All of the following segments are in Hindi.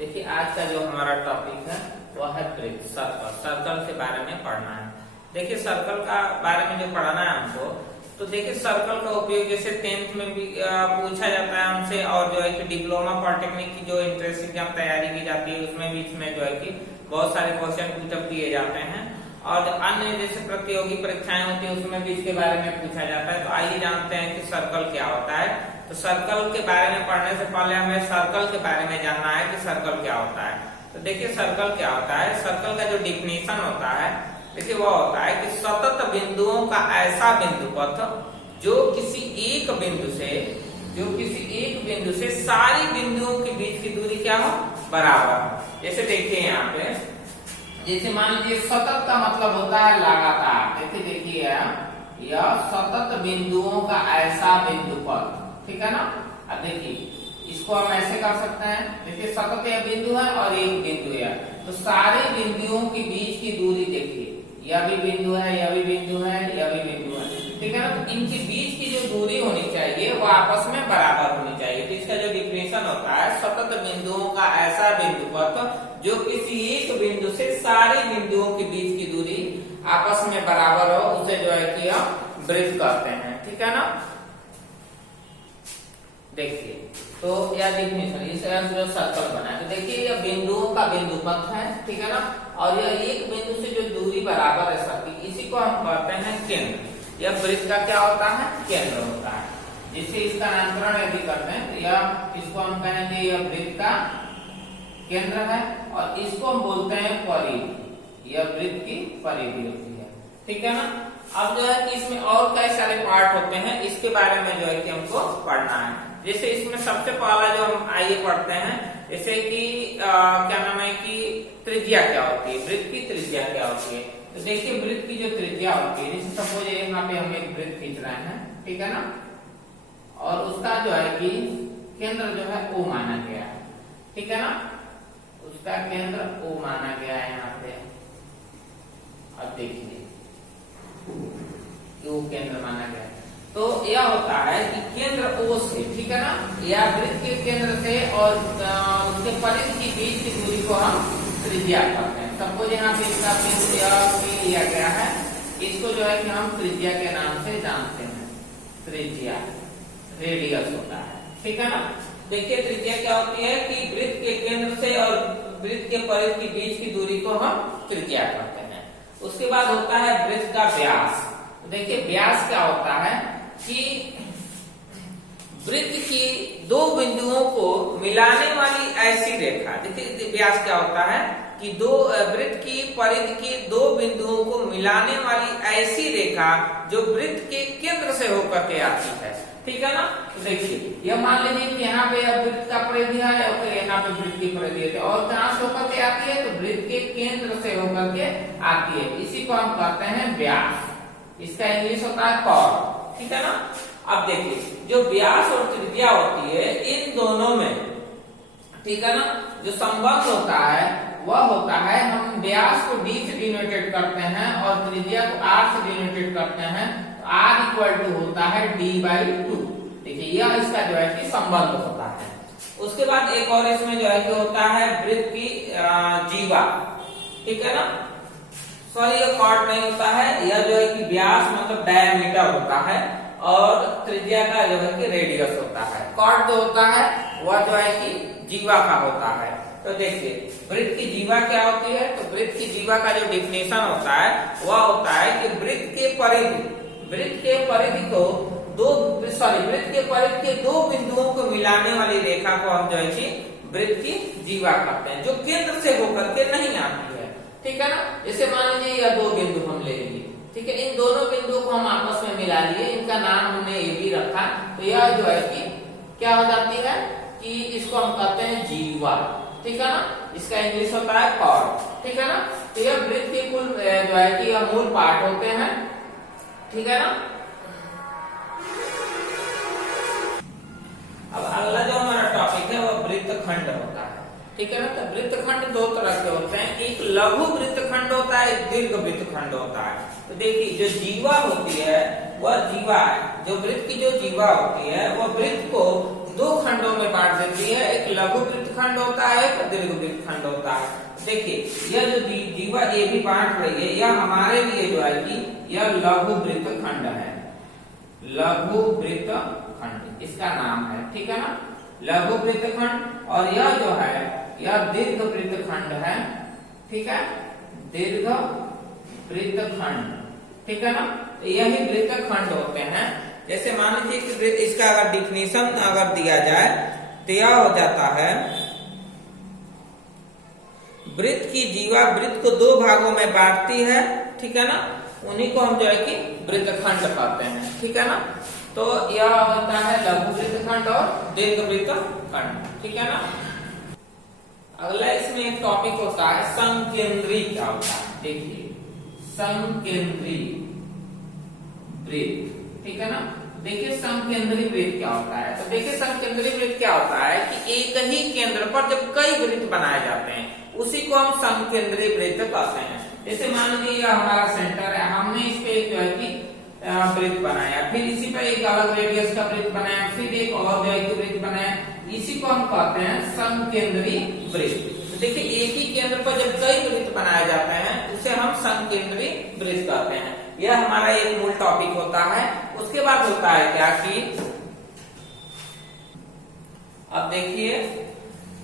देखिए आज का जो हमारा टॉपिक है वह है वृत्त, सर्कल। सर्कल के बारे में पढ़ना है। देखिए सर्कल का बारे में जो पढ़ना है हमको, तो देखिए सर्कल का उपयोग जैसे 10th में भी पूछा जाता है हमसे, और जो है कि डिप्लोमा पॉलिटेक्निक की जो एंट्रेंस एग्जाम तैयारी की जाती है उसमें भी इसमें जो है कि बहुत सारे क्वेश्चन पुटअप दिए जाते हैं, और अन्य जैसे प्रतियोगी परीक्षाएं होती है उसमें भी इसके बारे में पूछा जाता है। तो आइए जानते हैं कि सर्कल क्या होता है। तो सर्कल के बारे में पढ़ने से पहले हमें सर्कल के बारे में जानना है कि सर्कल क्या होता है। तो देखिए सर्कल क्या होता है। सर्कल का जो डिफिनेशन होता है, देखिए वह होता है कि सतत बिंदुओं का ऐसा बिंदु पथ जो किसी एक बिंदु से सारी बिंदुओं के बीच की दूरी क्या हो, बराबर। जैसे देखिए यहाँ पे, जैसे मान लीजिए सतत का मतलब होता है लगातार। देखिए यह सतत बिंदुओं का ऐसा बिंदु पथ, ठीक है ना। अब देखिए इसको हम ऐसे कर सकते हैं। देखिए सतत यह बिंदु है और एक बिंदु है, तो सारे बिंदुओं के बीच की दूरी देखिए, यह भी बिंदु है, यह भी बिंदु है, यह भी बिंदु है, ठीक है ना। तो इनके बीच की जो दूरी होनी चाहिए वो आपस में बराबर होनी चाहिए। तो इसका जो डिफिनेशन होता है, सतत बिंदुओं का ऐसा बिंदु पथ जो किसी एक बिंदु से सारे बिंदुओं के बीच की दूरी आपस में बराबर हो, उसे जो है कि हम वृत्त कहते हैं, ठीक है ना। देखिए तो यह डिफिनेशन, इस जो सर्कल बना है, तो देखिए यह बिंदुओं का बिंदु पथ है, ठीक है ना। और यह एक बिंदु से जो दूरी बराबर है सबकी, इसी को हम कहते हैं केंद्र। यह वृत्त का क्या होता है, केंद्र होता है। जिससे इसका नामकरण यदि करते हैं तो यह, इसको हम कहेंगे यह वृत्त का केंद्र है, और इसको हम बोलते हैं परिधि। यह वृत्त की परिधि होती है, ठीक है ना। अब जो है कि इसमें और कई सारे पार्ट होते हैं, इसके बारे में जो है कि हमको पढ़ना है। जैसे इसमें सबसे पहला जो हम आइए पढ़ते हैं, जैसे कि क्या नाम है कि त्रिज्या क्या होती है, वृत्त की त्रिज्या क्या होती है। तो देखिए वृत्त की जो त्रिज्या होती है, जैसे सपोज यहाँ पे हम एक वृत्त खींच रहे हैं, ठीक है ना, और उसका जो है कि केंद्र जो है O माना गया है, ठीक है ना। उसका केंद्र O माना गया है यहाँ पे। अब देखिए O केंद्र माना गया है, तो यह होता है कि केंद्र O से, ठीक है ना, या वृत्त के केंद्र से और उसके परिधि के बीच की दूरी को हम त्रिज्या कहते हैं। सपोज यहाँ पे इसका बिंदु लिया गया है, इसको जो है कि हम त्रिज्या के नाम से जानते हैं। त्रिज्या रेडियस होता है, ठीक है ना। देखिए त्रिज्या क्या होती है कि वृत्त के केंद्र से और वृत्त के परिधि के बीच की दूरी को हम त्रिज्या कहते हैं। उसके बाद होता है वृत्त का व्यास। देखिए व्यास क्या होता है कि वृत्त की दो बिंदुओं को मिलाने वाली ऐसी रेखा। देखिए व्यास क्या होता है कि दो वृत्त की परिधि के दो बिंदुओं को मिलाने वाली ऐसी रेखा जो वृत्त के केंद्र से होकर के आती है, ठीक है ना। तो देखिए यह मान लीजिए कि यहाँ पे वृत्त का परिधि है और यहाँ पे वृत्त की परिधि है, और कहां से होकर के आती है, तो वृत्त के केंद्र से होकर के आती है। इसी को हम कहते हैं व्यास। इसका इंग्लिश होता है कॉर्ड, ठीक है ना। अब देखिए जो व्यास और त्रिज्या होती है, इन दोनों में, ठीक है ना, जो संबंध होता है वह होता है, हम व्यास को d से डिनोटेड करते हैं और त्रिज्या को r से डिनोटेड करते हैं। तो r इक्वल टू होता है d/2। देखिए यह इसका जो है कि संबंध होता है। उसके बाद एक और इसमें जो है कि होता है वृत्त की जीवा, ठीक है ना। सॉरी यह कॉर्ड नहीं होता है, यह जो है कि व्यास मतलब डायमीटर होता है, और त्रिज्या का जो है कि रेडियस होता है। कॉर्ड जो होता है वह जो है कि जीवा का होता है। तो देखिए वृत्त की जीवा क्या होती है। तो वृत्त की जीवा का जो डिफिनेशन होता है वह होता है कि वृत्त के परिधि के दो बिंदुओं को मिलाने वाली रेखा को हम जो है कि वृत्त की जीवा कहते हैं, जो केंद्र से होकर के नहीं आती है, ठीक है ना। जैसे मान लीजिए यह दो बिंदु हम ले लेंगे, ठीक है, इन दोनों बिंदुओं को हम आपस में मिला लिए, इनका नाम हमने ए बी रखा। तो यह जो है कि क्या हो जाती है कि इसको हम कहते हैं जीवा, ठीक है ना। इसका इंग्लिश होता है कॉर्ड, ठीक है ना। तो यह वृत्त के कुल जो है कि यह मूल पार्ट होते हैं, ठीक है ना। अब अगला जो हमारा टॉपिक है वह वृत्तखंड होता है, ठीक है ना। तो वृत्तखंड दो तरह के होते हैं, एक लघु वृत्तखंड होता है, एक दीर्घ वृत्तखंड होता है। तो देखिए जो जीवा होती है वह जीवा है, जो वृत्त की जो जीवा होती है वह वृत्त को दो खंडों में बांट देती है, एक लघु वृत्तखंड होता है, एक दीर्घ वृत्तखंड होता है। देखिए यह जो जीवा ए भी बांट रही है, यह हमारे लिए जो है कि यह लघु वृत्तखंड है, लघु वृत्तखंड इसका नाम है, ठीक है ना, लघु वृत्तखंड। और यह जो है यह दीर्घ वृत्तखंड है, ठीक है, दीर्घ वृत्तखंड, ठीक है ना। तो यही वृत्तखंड होते हैं। जैसे मान लीजिए कि इसका अगर डिफिनीशन अगर दिया जाए तो यह हो जाता है, वृत्त की जीवा वृत्त को दो भागों में बांटती है, ठीक है ना, उन्हीं को हम जो है कि वृत्तखंड कहते हैं, ठीक है ना। तो यह होता है लघु वृत्तखंड और दीर्घ वृत्तखंड, ठीक है ना। अगला इसमें एक टॉपिक होता है संकेंद्री क्या होता है। देखिए संकेंद्री वृत्त, ठीक है ना। देखिए संकेंद्री वृत्त क्या होता है। तो देखिए संकेंद्री वृत्त क्या होता है कि एक ही केंद्र पर जब कई वृत्त बनाए जाते हैं उसी को हम संकेंद्री वृत्त कहते हैं। जैसे मान लीजिए हमारा सेंटर है, हमने इस पे जो है कि वृत्त बनाया, फिर इसी पे एक अलग रेडियस का वृत्त बनाया, फिर एक और जो है कि वृत्त बनाया, इसी को हम कहते हैं संकेंद्री वृत्त। तो देखिए एक ही केंद्र पर जब कई वृत्त बनाए जाते हैं उसे हम संकेंद्री वृत्त कहते हैं। यह हमारा एक मूल टॉपिक होता है। उसके बाद होता है क्या कि अब देखिए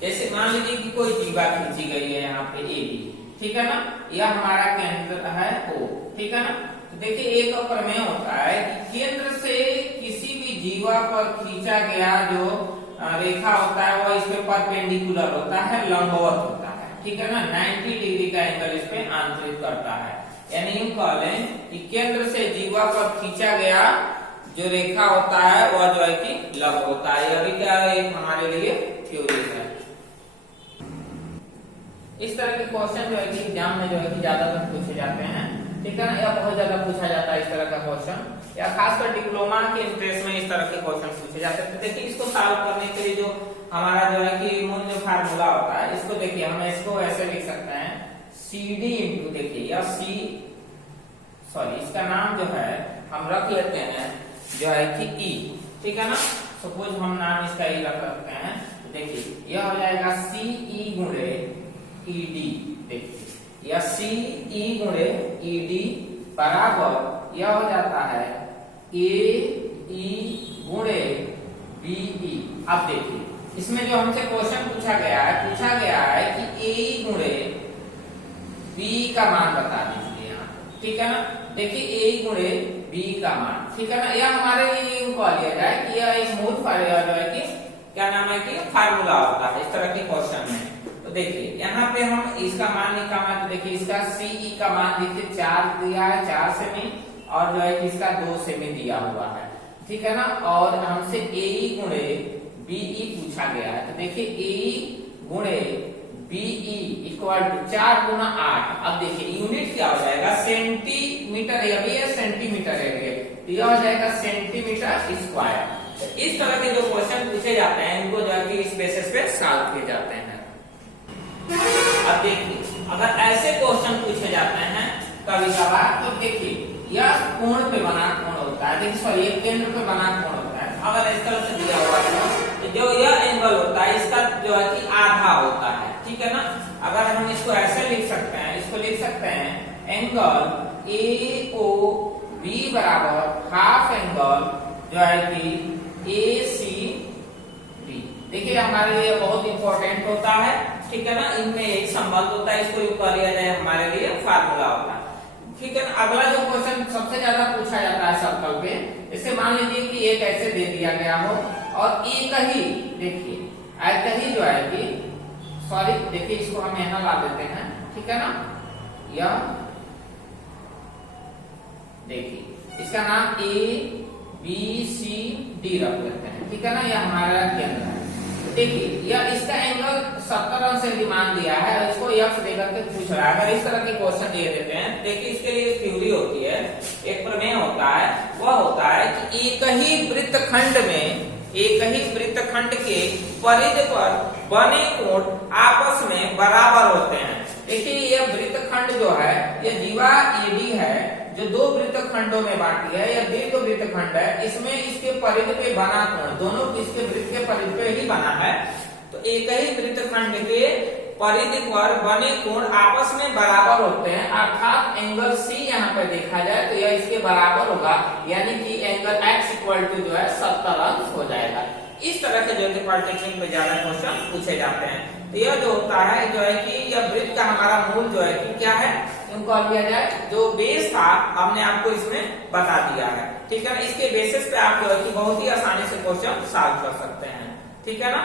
जैसे मान लीजिए कि कोई जीवा खींची गई है यहाँ पे ए बी, ठीक है ना, यह हमारा केंद्र है O, ठीक है ना। तो देखिए एक प्रमेय होता है कि केंद्र से किसी भी जीवा पर खींचा गया जो रेखा होता है वह इस पे परपेंडिकुलर होता है, लंबवत होता है, ठीक है ना, 90 डिग्री का एंगल इस पे आंतरिक करता है। यानी हम कह लें कि केंद्र से जीवा पर खींचा गया जो रेखा होता है वह जो है कि लंब होता है। यह भी क्या है, हमारे लिए थ्योरी है। इस तरह के क्वेश्चन जो है कि एग्जाम में जो है कि ज्यादातर पूछे जाते हैं, ठीक है ना, या बहुत ज्यादा पूछा जाता है इस तरह का क्वेश्चन, या खासकर डिप्लोमा के इंटरेस्ट में इस तरह के क्वेश्चन पूछे जाते हैं। तो देखिए इसको सॉल्व करने के लिए जो हमारा जो है कि मूल जो फार्मूला होता है, इसको देखिए हम इसको ऐसे लिख सकते हैं CD इंटू, देखिए या इसका नाम जो है हम रख लेते हैं जो है कि E, ठीक है ना। सपोज हम नाम इसका E रख सकते हैं। तो देखिए यह हो जाएगा CE गुणे ED, देखिए या CE गुणे ED बराबर यह हो जाता है AE गुणे BE। अब देखिए इसमें जो हमसे क्वेश्चन पूछा गया है कि AE गुणे BE का मान बता दीजिए यहाँ, ठीक है ना। देखिए AE गुणे BE का मान, ठीक है ना, यह हमारे लिए कह लिया जाए कि यह एक मूल फार्मूला है कि क्या नाम है कि फार्मूला होता है इस तरह के क्वेश्चन में। तो देखिए यहाँ पे हम इसका मान निकालना है। तो देखिए इसका CE का मान देखिए 4 दिया है, 4 सेमी, और जो है कि इसका 2 सेमी दिया हुआ है, ठीक है ना। और हमसे AE गुणे BE पूछा गया है। तो देखिए AE गुणे BE इक्वल टू 4 गुना 8। अब देखिए यूनिट क्या हो जाएगा, सेंटीमीटर, यह भी है सेंटीमीटर है, यह हो जाएगा सेंटीमीटर स्क्वायर। तो इस तरह के जो क्वेश्चन पूछे जाते हैं इनको जो है कि इस बेसिस पे सॉल्व किए जाते हैं। अब देखिए अगर ऐसे क्वेश्चन पूछे जाते हैं कभी कभार, तो देखिए यह कोण पे बना कोण होता है, देखिए सॉरी ये केंद्र पे बना कोण होता है। अगर इस तरह से दिया हुआ है तो जो यह एंगल होता है इसका जो है कि आधा होता है, ठीक है ना। अगर हम इसको ऐसे लिख सकते हैं, इसको लिख सकते हैं एंगल AOB बराबर हाफ एंगल जो है कि ACB। देखिए हमारे लिए बहुत इंपॉर्टेंट होता है, ठीक है ना, इनमें एक संबंध होता है, इसको यूं कर लिया जाए हमारे लिए फार्मूला होता है, ठीक है ना। अगला जो क्वेश्चन सबसे ज्यादा पूछा जाता है सर्कल पे, इसे मान लीजिए कि एक ऐसे दे दिया गया हो और एक ही, देखिए ऐसे ही जो है कि सॉरी देखिए इसको हम यहाँ ला देते हैं, ठीक है ना, यह देखिए इसका नाम ABCD रख लेते हैं, ठीक है ना, यह हमारा केंद्र है। देखिए यह इसका एंगल 70 अंश मान दिया है, इसको X देकर के पूछ रहा है। अगर इस तरह के क्वेश्चन दिए देते हैं, देखिए इसके लिए थ्योरी होती है, एक प्रमेय होता है, वह होता है कि एक ही वृत्तखंड में, एक ही वृत्तखंड के परिधि पर बने कोण आपस में बराबर होते हैं। देखिए यह वृत्तखंड जो है, यह जीवा AD है जो दो वृत्तखंडों में बांटी है या दीर्घ वृत्तखंड है, इसमें इसके परिधि पे बना कोण, दोनों इसके वृत्त के परिधि पे ही बना है, तो एक ही वृत्तखंड के परिधि पर बने कोण आपस में बराबर होते हैं, अर्थात एंगल सी यहाँ पे देखा जाए तो यह इसके बराबर होगा, यानी कि एंगल x इक्वल टू जो है 70 अंश हो जाएगा। इस तरह के जो है पॉलिटेक्निक में ज्यादा क्वेश्चन पूछे जाते हैं। तो यह जो होता है जो है कि यह वृत्त का हमारा मूल जो है कि क्या है, इनको लिया जाए, जो बेस था हमने आपको इसमें बता दिया है, ठीक है ना। इसके बेसिस पे आप जो है कि बहुत ही आसानी से क्वेश्चन सॉल्व कर सकते हैं, ठीक है ना।